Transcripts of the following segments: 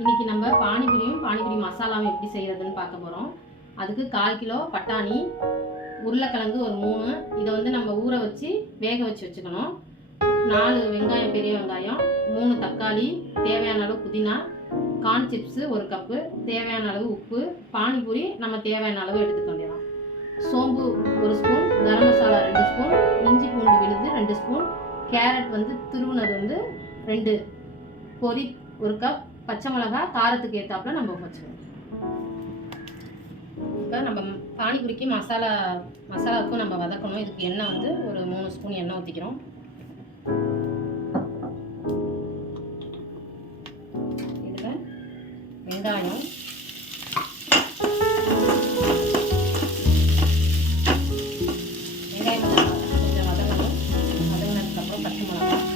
இன்றைக்கி நம்ம பானிபூரி மசாலாவும் எப்படி செய்கிறதுன்னு பார்க்க போகிறோம். அதுக்கு 1/4 கிலோ பட்டாணி, உருளைக்கிழங்கு ஒரு 3, இதை வந்து நம்ம ஊற வச்சு வேக வச்சுக்கணும். 4 வெங்காயம், பெரிய வெங்காயம், 3 தக்காளி, தேவையான அளவு புதினா, கார்ன் சிப்ஸு 1 கப்பு, தேவையான அளவு உப்பு, பானிபூரி நம்ம தேவையான அளவு எடுத்துக்க வேண்டியதான். சோம்பு 1 ஸ்பூன், கரம் மசாலா 2 ஸ்பூன், இஞ்சி பூண்டு விழுது 2 ஸ்பூன், கேரட் வந்து துருவுனது வந்து 2, பொரி 1 கப், பச்சை மிளகாய் காரத்துக்கு ஏற்றாப்புல நம்ம வச்சுக்கணும். இப்போ நம்ம பானிபூரிக்கு மசாலாவுக்கும் நம்ம வதக்கணும். இதுக்கு எண்ணெய் வந்து ஒரு 3 ஸ்பூன் எண்ணெய் ஊற்றிக்கிறோம். இதில் வெங்காயம், கொஞ்சம் வதங்கணும். வதங்கினதுக்கப்புறம் பச்சை மிளகாய்,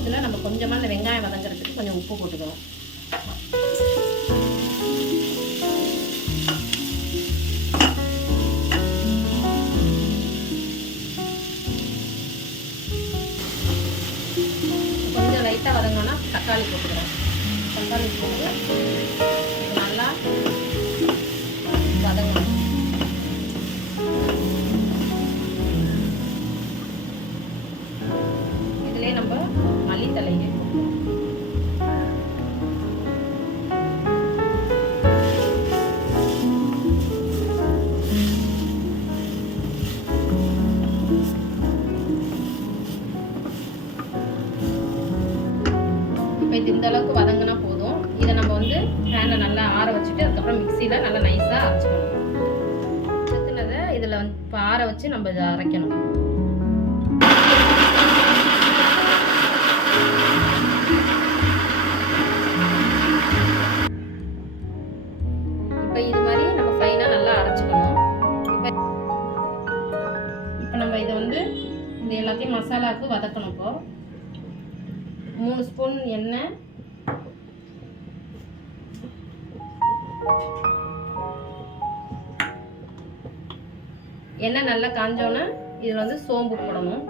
இதில் நம்ம கொஞ்சமாக இந்த வெங்காயம் வதங்குறதுக்கு கொஞ்சம் உப்பு போட்டுக்கிறோம். கொஞ்சம் லைட்டாக வதங்கினோன்னா தக்காளி போட்டுக்கிறோம். தக்காளி போட்டு நல்லா வதங்கணும். இதிலே நம்ம மல்லித்தலையை இப்போ இந்த அளவுக்கு வதங்கினா போதும். இதை நம்ம வந்து ஃபேனில் நல்லா ஆற வச்சுட்டு அதுக்கப்புறம் மிக்சியில் நல்லா நைஸாக அரைச்சிக்கணும். செத்துனதை இதில் வந்து இப்போ ஆற வச்சு நம்ம இதை அரைக்கணும். இப்போ இது மாதிரி நம்ம ஃபைனாக நல்லா அரைச்சிக்கணும். இப்போ நம்ம இதை வந்து இந்த எல்லாத்தையும் மசாலாவுக்கு வதக்கணும். இப்போ 3 ஸ்பூன் எண்ணெய், எண்ணெய் நல்லா காஞ்சோன்னே இதில் வந்து சோம்பு போடணும்.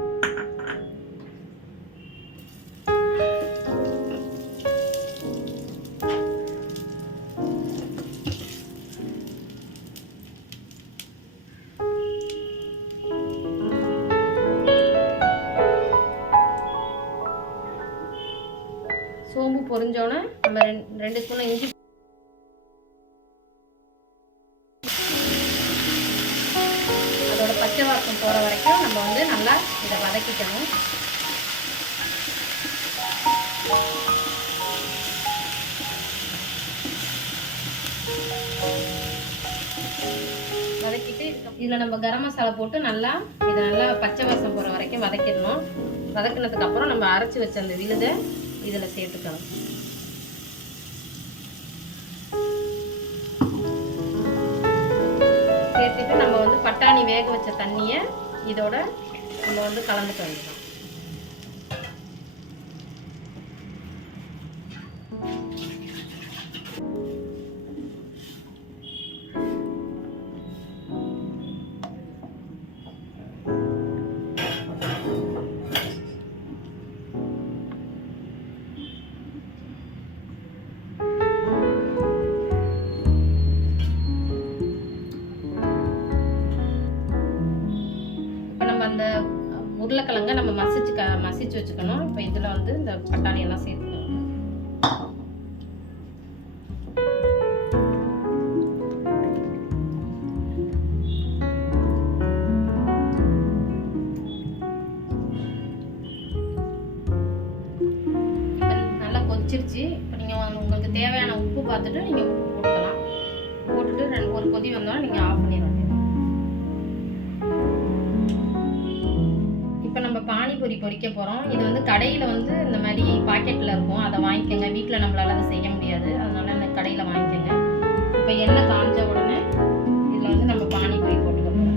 சோம்பு பொரிஞ்சோன்னே நம்ம 2 ஸ்பூன் இஞ்சி, அதோட பச்சை வாசம் போகிற வரைக்கும் நம்ம வந்து நல்லா இதை வதக்கிக்கணும். வதக்கிட்டு இதில் நம்ம கரம் மசாலா போட்டு நல்லா இதை நல்லா பச்சை வாசம் போகிற வரைக்கும் வதக்கிடணும். வதக்கினதுக்கு அப்புறம் நம்ம அரைச்சி வச்ச அந்த விழுதை இதில் சேர்த்துக்கணும். சேர்த்துட்டு நம்ம வந்து பட்டாணி வேக வச்ச தண்ணியை இதோட நம்ம வந்து கலந்துக்க வேண்டியதான். அந்த உருளைக்கிழங்க நம்ம மசிச்சு வச்சுக்கணும். இப்போ இதில் வந்து இந்த பட்டாணி எல்லாம் சேர்த்துக்கணும். நல்லா கொதிச்சிருச்சு. இப்போ நீங்கள் உங்களுக்கு தேவையான உப்பு பார்த்துட்டு நீங்கள் உப்பு போட்டுக்கலாம். போட்டுட்டு ஒரு கொதி வந்தாலும் நீங்கள் ஆஃப் பண்ணிட வேண்டியது. இப்போ நம்ம பானிபூரி பொரிக்க போகிறோம். இது வந்து கடையில் வந்து இந்த மாதிரி பாக்கெட்டில் இருக்கும், அதை வாங்கிக்கோங்க. வீட்டில் நம்மளால் அதை செய்ய முடியாது, அதனால இந்த கடையில் வாங்கிக்கோங்க. இப்போ எண்ணெய் காஞ்ச உடனே இதில் வந்து நம்ம பானிபூரி போட்டுக்க போகிறோம்.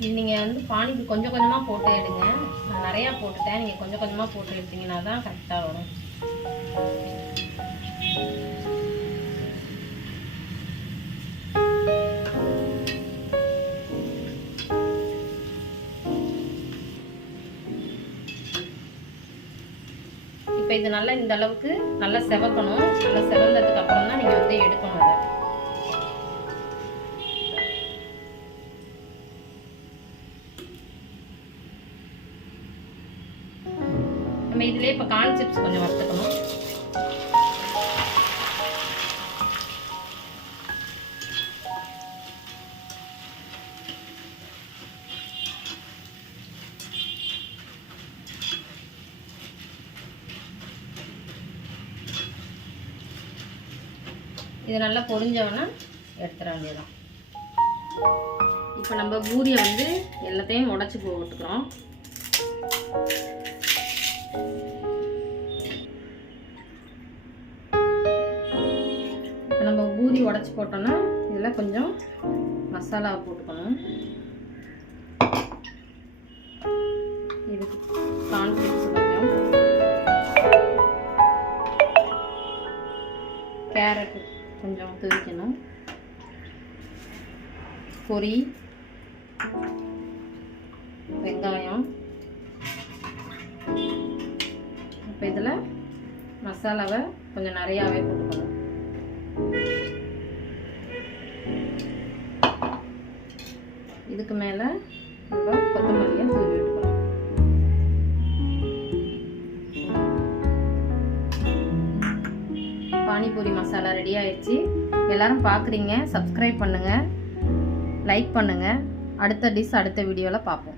இது நீங்கள் வந்து பானிபூரி கொஞ்சம் கொஞ்சமாக போட்டு எடுங்க. நான் நிறையா போட்டுட்டேன், நீங்கள் கொஞ்சம் கொஞ்சமாக போட்டு எடுத்தீங்கன்னா தான் கரெக்டாக வரும். இப்போ இது நல்லா இந்த அளவுக்கு நல்லா செவக்கணும். நல்லா செவந்ததுக்கு அப்புறம் தான் நீங்கள் வந்து எடுக்கணும். அதை நம்ம இதிலே இப்போ கார்ன் சிப்ஸ் கொஞ்சம் வறுத்துக்கணும். இது நல்லா பொரிஞ்சவொன்னே எடுத்துட வேண்டியதான். இப்போ நம்ம பூரியை வந்து எல்லாத்தையும் உடச்சி போட்டுக்கிறோம். இப்போ நம்ம பூரி உடச்சி போட்டோன்னா இதில் கொஞ்சம் மசாலா போட்டுக்கணும். இதுக்கு கார்ன் சிப்ஸ் கொஞ்சம், கேரட் கொஞ்சம் துவைக்கணும், பொரி, வெங்காயம். இப்போ இதில் மசாலாவை கொஞ்சம் நிறையாவே போட்டுக்கணும். இதுக்கு மேலே நம்ம கொத்தமல்லியை தூவி விட்டுக்கணும். பானிபூரி மசாலா ரெடி ஆயிடுச்சு. எல்லாரும் பார்க்குறீங்க, சப்ஸ்கிரைப் பண்ணுங்கள், லைக் பண்ணுங்கள். அடுத்த டிஷ் அடுத்த வீடியோவில் பார்ப்போம்.